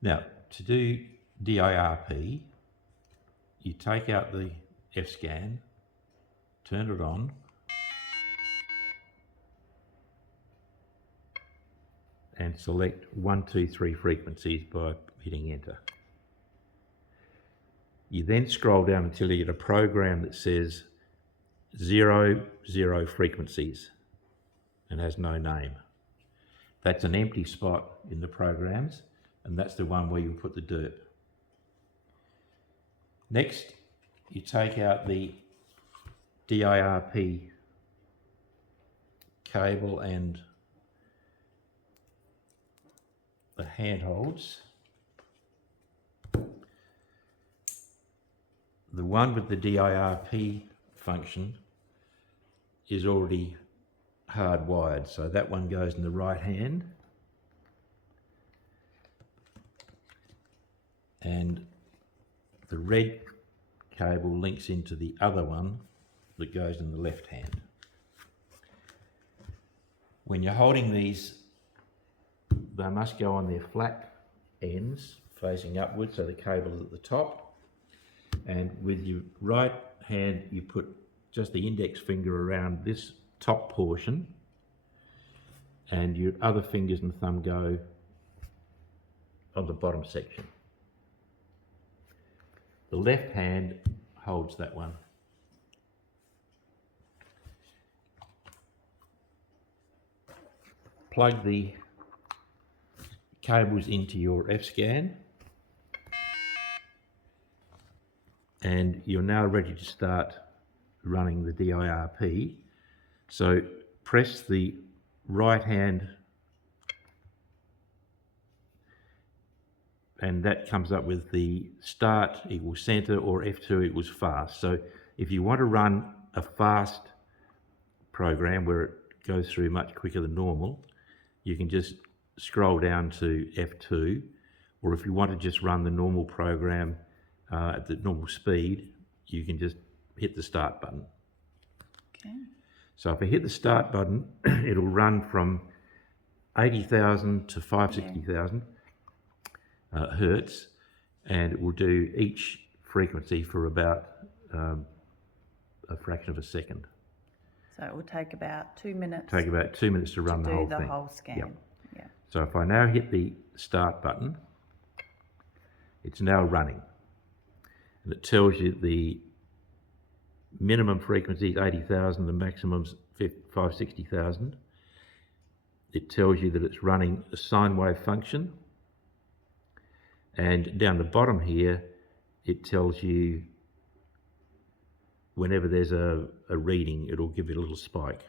Now, to do DIRP, you take out the F-scan, turn it on, and select 1, 2, 3 frequencies by hitting enter. You then scroll down until you get a program that says 0, 0 frequencies and has no name. That's an empty spot in the programs, and that's the one where you put the DIRP. Next, you take out the DIRP cable and the handholds. The one with the DIRP function is already hardwired, so that one goes in the right hand, and the red cable links into the other one that goes in the left hand. When you're holding these, they must go on their flat ends facing upwards, so the cable is at the top, and with your right hand you put just the index finger around this top portion, and your other fingers and thumb go on the bottom section. The left hand holds that one. Plug the cables into your F-scan, and you're now ready to start running the DIRP. So press the right hand, and that comes up with the start equals center or F2 equals fast. So if you want to run a fast program where it goes through much quicker than normal, you can just scroll down to F2, or if you want to just run the normal program at the normal speed, you can just hit the start button. Okay. So if I hit the start button, it'll run from 80,000 to 560,000 hertz, and it will do each frequency for about a fraction of a second. So it will take about 2 minutes. Take about 2 minutes to run the whole do the thing. whole scan. Yep. Yeah. So if I now hit the start button, it's now running, and it tells you the minimum frequency is 80,000, the maximum's 560,000. It tells you that it's running a sine wave function, and down the bottom here it tells you whenever there's a reading, it'll give you a little spike.